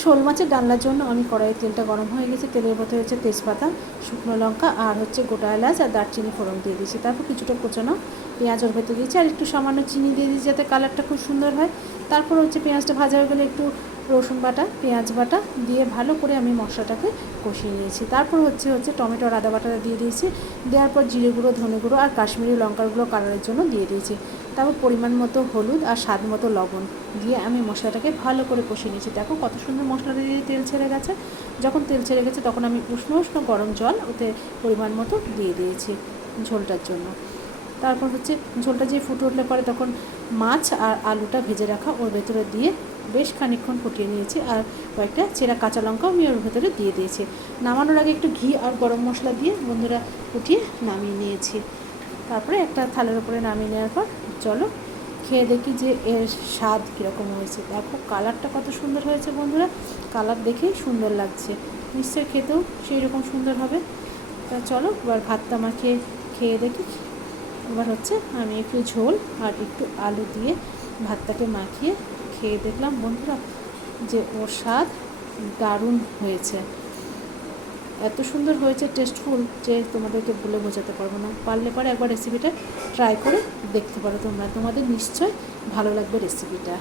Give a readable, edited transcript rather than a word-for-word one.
শোল মাছের ডালনার জন্য আমি কড়াইয়ে তেলটা গরম হয়ে গেছে, তেলের মধ্যে হচ্ছে তেজপাতা, শুকনো লঙ্কা আর হচ্ছে গোটা এলাচ আর দারচিনি ফোড়ন দিয়ে দিয়েছি। তারপর কিছুটা কোচানো পেঁয়াজ ওর ভেতরে দিয়েছি আর একটু সামান্য চিনি দিয়ে দিয়েছি যাতে কালারটা খুব সুন্দর হয়। তারপর হচ্ছে পেঁয়াজটা ভাজা হয়ে গেলে একটু রসুন বাটা, পেঁয়াজ বাটা দিয়ে ভালো করে আমি মশলাটাকে কষিয়ে নিয়েছি। তারপর হচ্ছে টমেটো আর আদা বাটাটা দিয়ে দিয়েছি। দেওয়ার পর জিরে গুঁড়ো, ধনে গুঁড়ো আর কাশ্মীরি লঙ্কার গুঁড়ো কালারের জন্য দিয়ে দিয়েছি। তারপর পরিমাণ মতো হলুদ আর স্বাদ মতো লবণ দিয়ে আমি মশলাটাকে ভালো করে কষিয়ে নিয়েছি। দেখো কত সুন্দর মশলাটা দিয়ে তেল ছেড়ে গেছে। যখন তেল ছেড়ে গেছে তখন আমি উষ্ণ উষ্ণ গরম জল ওতে পরিমাণ মতো দিয়ে দিয়েছি ঝোলটার জন্য। তারপর ঝোলটা যে ফুটে উঠলে পরে তখন মাছ আর আলুটা ভেজে রাখা ওর ভেতরে দিয়ে বেশ খানিকক্ষণ ফুটিয়ে নিয়েছি আর কয়েকটা চেরা কাঁচা লঙ্কাও আমি ওর ভেতরে দিয়ে দিয়েছি। নামানোর আগে একটু ঘি আর গরম মশলা দিয়ে বন্ধুরা ফুটিয়ে নামিয়ে নিয়েছি। তারপরে একটা থালের উপরে নামিয়ে নেওয়ার পর চলো খেয়ে দেখি যে এর স্বাদ কীরকম হয়েছে। দেখো কালারটা কত সুন্দর হয়েছে বন্ধুরা, কালার দেখেই সুন্দর লাগছে, নিশ্চয়ই খেতেও সেই রকম সুন্দর হবে। তা চলো এবার ভাতটা মাখিয়ে খেয়ে দেখি। এবার আমি একটু ঝোল আর একটু আলু দিয়ে ভাতটাকে মাখিয়ে খেয়ে দেখলাম বন্ধুরা যে ওর স্বাদ দারুণ হয়েছে, এত সুন্দর হয়েছে, টেস্টফুল যে তোমাদেরকে বলে বোঝাতে পারবো না। পারলে পরে একবার রেসিপিটা ট্রাই করে দেখতে পারো তোমরা, তোমাদের নিশ্চয়ই ভালো লাগবে রেসিপিটা।